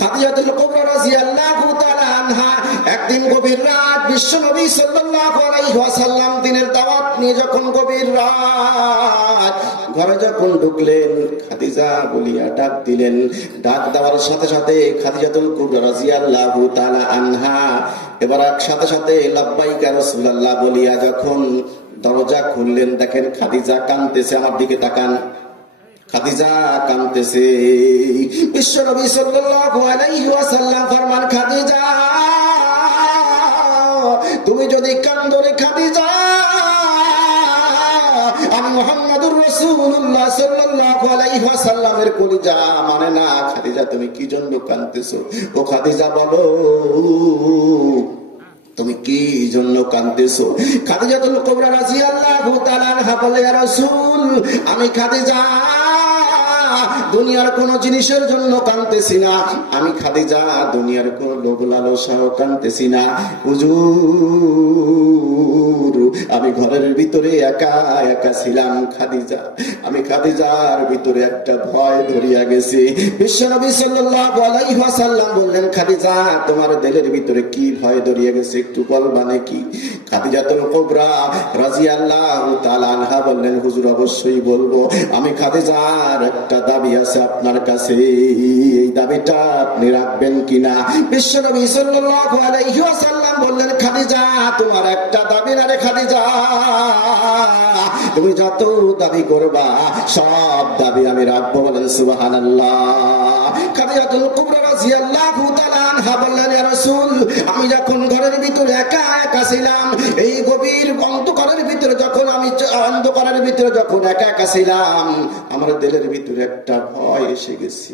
খাদিজাতুল কুবরা রাদিয়াল্লাহু তাআলা আনহা একদিন গভীর রাত বিশ্বনবী সাল্লাল্লাহু আলাইহি ওয়াসাল্লাম দিনের দাওয়াত নিয়ে যখন গভীর রাত ঘরে যখন ঢুকলেন, খাদিজা বলিয়া ডাক দিলেন। ডাক দেওয়ার সাথে সাথে খাদিজাতুল কুবরা রাদিয়াল্লাহু তাআলা আনহা এবার সাথে সাথে লাব্বাইক ইয়া রাসূলুল্লাহ বলিয়া যখন দরজা খুললেন, দেখেন খাদিজা কাঁদতেছে। আমার দিকে তাকান, খাদিজা কাঁদতেছে। বিশ্বনবী সাল্লাল্লাহু আলাইহি ওয়াসাল্লাম ফরমান, খাদিজা তুমি যদি কাঁদো রে খাদিজা, আমি মুহাম্মদুর রাসূলুল্লাহ সাল্লাল্লাহু আলাইহি ওয়াসাল্লামের কলিজা মানে না। খাদিজা তুমি কি জন্য কাঁদতেছো? ও খাদিজা বলো তুমি কি জন্য কাঁদতেছো? খাদিজাতুল কুবরা রাদিয়াল্লাহু তাআলা আনহা বলে, ইয়া রাসূল আমি খাদিজা দুনিয়ার কোন জিনিসের জন্য কাঁদতেছি না, আমি খাদিজা দুনিয়ার কোন লোভ লালসাও কাঁদতেছি না। হুজুর আমি ঘরের ভিতরে একা একা ছিলাম খাদিজা, আমি খাদিজার ভিতরে একটা ভয় ধরিয়া গেছে। বিশ্বনবী সাল্লাল্লাহু আলাইহি ওয়াসাল্লাম বললেন, খাদিজা তোমার দিলের ভিতরে কি ভয় ধরিয়া গেছে একটু বলবা নাকি? খাদিজাতুল কুবরা রাদিয়াল্লাহু তাআলা আনহা বললেন, হুজুর অবশ্যই বলবো। আমি খাদিজার একটা দাবি আছে আপনার কাছে, এই দাবিটা আপনি রাখবেন কিনা? বিশ্বনবী সাল্লাল্লাহু আলাইহি ওয়াসাল্লাম বললেন, খাদিজা তোমার একটা দাবি না রে খাদিজা, তুমি যত দাবি করবা সব দাবি আমি রাখবো। বলেন সুবহানাল্লাহ। খাদিজাতুল কুবরা রাদিয়াল্লাহু তাআলা আনহা বললেন, ইয়া রাসূল আমি যখন ঘরের ভিতরে একা একা ছিলাম, এই গভীর অন্ধকারের ভিতরে যখন আমি একা একা ছিলাম, আমার দিলের ভিতরে একটা ভয় এসে গেছে।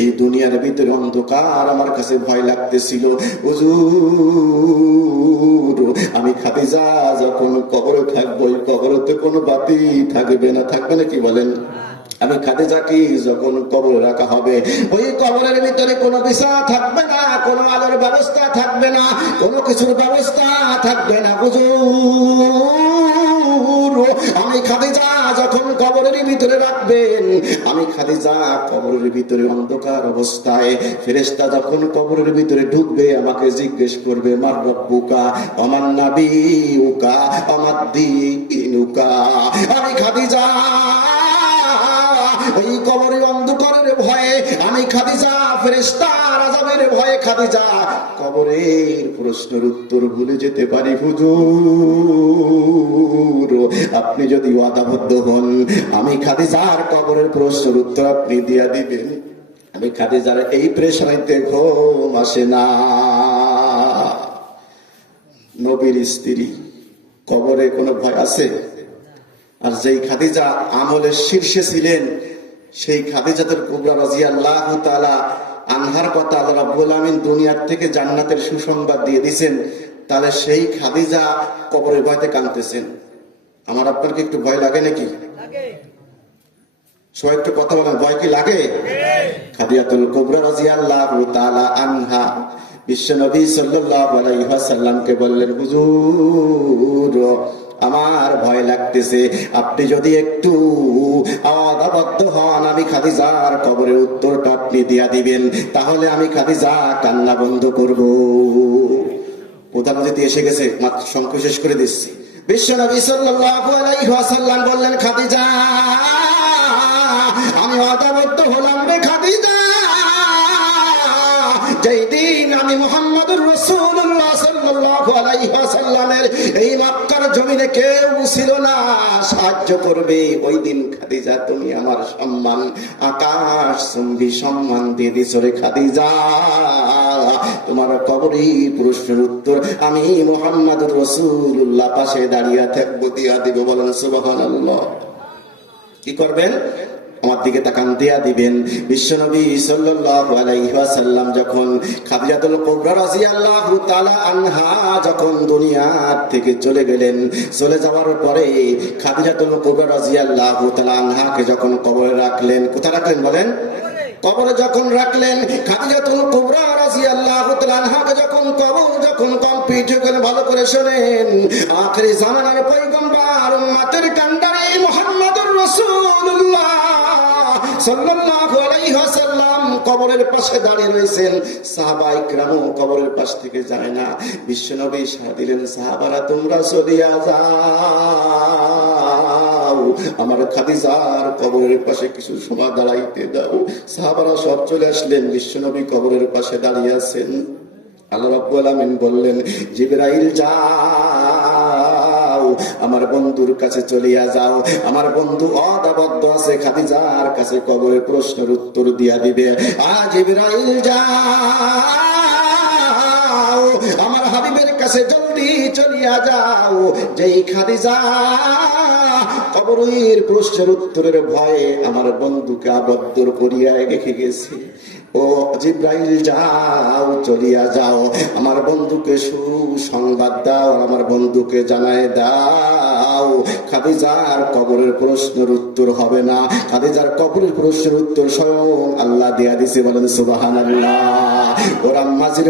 এই দুনিয়ার ভিতরে অন্ধকার, আমার কাছে ভয় লাগতেছিল। হুজুর আমি খাদিজা যখন কবরে থাকবো, ওই কবরতে কোনো বাতি থাকবে না, থাকবে না কি বলেন? আমি খাদিজাকে যখন কবরে রাখা হবে, ওই কবরের ভিতরে কোনো বিছানা থাকবে না, কোনো আলোর ব্যবস্থা থাকবে না, কোনো কিছুর ব্যবস্থা থাকবে না। হুজুর আমি খাদিজা যখন কবরের ভিতরে রাখবেন, আমি খাদিজা কবরের ভিতরে অন্ধকার অবস্থায়, ফেরেশতা যখন কবরের ভিতরে ঢুকবে আমাকে জিজ্ঞেস করবে, মার রব্বুকা ওমান নাবিয়ুকা ওমাদ দীনুকা। আমি খাদিজা ওই কবরের অন্ধকারের ভয়ে, আমি খাদিজা ফেরেশতার আযাবের ভয়ে খাদিজা কবরের প্রশ্নের উত্তর ভুলে যেতে পারি। হুজুর আপনি যদি ওয়াদাবদ্ধ হন, আমি খাদিজার কবরের প্রশ্নের উত্তর আপনি দিয়া দিবেন। আমি খাদিজার এই প্রেশারিতে ঘুম আসে না। নবীর স্ত্রী, কবরে কোনো ভয় আছে? আর যেই খাদিজা আমলের শীর্ষে ছিলেন, সেই খাদিজাতুল কুবরা রাদিয়াল্লাহু তাআলা আনহার কথা আল্লাহ রাব্বুল আমিন দুনিয়ার থেকে জান্নাতের সুসংবাদ দিয়ে দিয়েছেন, তাহলে সেই খাদিজা কবরের ভয়তে কাঁদতেছেন। আমার আপনার কি একটু ভয় লাগে নাকি? সবাই একটু কথা বলেন, ভয় কি লাগে? খাদিজাতুল কুবরা রাদিয়াল্লাহু তাআলা আনহা বিশ্বনবী সাল্লাল্লাহু আলাইহি ওয়াসাল্লামকে বললেন, হুজুর আমার ভয় লাগতেছে, আপনি যদি একটু আওয়াদাবদ্ধ হন, আমি খাদিজার কবরের উত্তরটা আপনি দিয়া দিবেন, তাহলে আমি খাদিজা কান্না বন্ধ করব। প্রধান অতিথি এসে গেছে, মাত্র সংখ্যা শেষ করে দিচ্ছি। বিশ্বনবী সাল্লাল্লাহু আলাইহি ওয়াসাল্লাম বললেন, খাদিজা আমি আওয়াদাবদ্ধ হলাম রে খাদিজা, যেই দিন আমি মুহাম্মদুর রাসূলুল্লাহ সাল্লাল্লাহু আলাইহি ওয়াসাল্লামের এই মক্কার জমিনে কেউ ছিল না সাহায্য করবে, ওই দিন খাদিজা তুমি আমার সম্মান আকাশ চুম্বি সম্মান দিয়ে দিছো রে খাদিজা। তোমার কবরে প্রশ্নের উত্তর আমি মুহাম্মদুর রাসূলুল্লাহ পাশে দাঁড়িয়ে থাকবো, দিয়া দিব। বলেন সুবহানাল্লাহ। কি করবেন? আমার দিকে তাকান, দিয়া দিবেন। বিশ্বনবী সাল্লাল্লাহু আলাইহি ওয়াসাল্লাম যখন খাদিজাতুল কুবরা রাদিয়াল্লাহু তাআলা আনহা যখন দুনিয়া থেকে চলে গেলেন, চলে যাওয়ার পরে খাদিজাতুল কুবরা রাদিয়াল্লাহু তাআলা আনহাকে যখন কবরে রাখলেন, কোথায় রাখলেন বলেন? কবরে যখন রাখলেন, খাদিজাতুল কুবরা রাদিয়াল্লাহু তাআলা আনহাকে যখন কবর যখন কমপ্লিট করে, ভালো করে শুনেন, আখিরি জামানার পয়গম্বর উম্মতের কান্ডারি মুহাম্মদুর রাসূলুল্লাহ সাল্লাল্লাহু আলাইহি ওয়াসাল্লাম কবরের পাশে দাঁড়িয়ে রয়েছেন, সাহাবায়ে কেরামও কবরের পাশ থেকে যায় না। বিশ্বনবী সাড়া দিলেন, সাহাবারা তোমরা চলিয়া যাও, আমার খাদিজার কবরের পাশে কিছু সময় দাঁড়াইতে দাও। সাহাবারা সব চলে আসলেন, বিশ্বনবী কবরের পাশে দাঁড়িয়ে আছেন। আল্লাহ রাব্বুল আলামিন বললেন, জিবরাইল যাও, আমার বন্ধুর কাছে চলিয়া যাও, আমার বন্ধু অদাবদ্ধ আছে, খাদিজার কাছে কবরের প্রশ্নের উত্তর দিয়া দিবে। জিবরাইল যাও, আমার হাবিবের কাছে জলদি চলিয়া যাও, যেই খাদিজা কবরের প্রশ্নের উত্তরের ভয়ে আমার বন্ধুকে আবদ্ধ করিয়া রেখে গেছে। ও জিবরাইল যাও, চলিয়া যাও, আমার বন্ধুকে সুসংবাদ দাও, আমার বন্ধুকে জানায় দাও, খাদিজার কবরের প্রশ্নের উত্তর হবে না, খাদিজার কবরের প্রশ্নের উত্তর স্বয়ং আল্লাহ দিয়া দিছে। বলেন সুবহানাল্লাহ। ওর আম্মাজির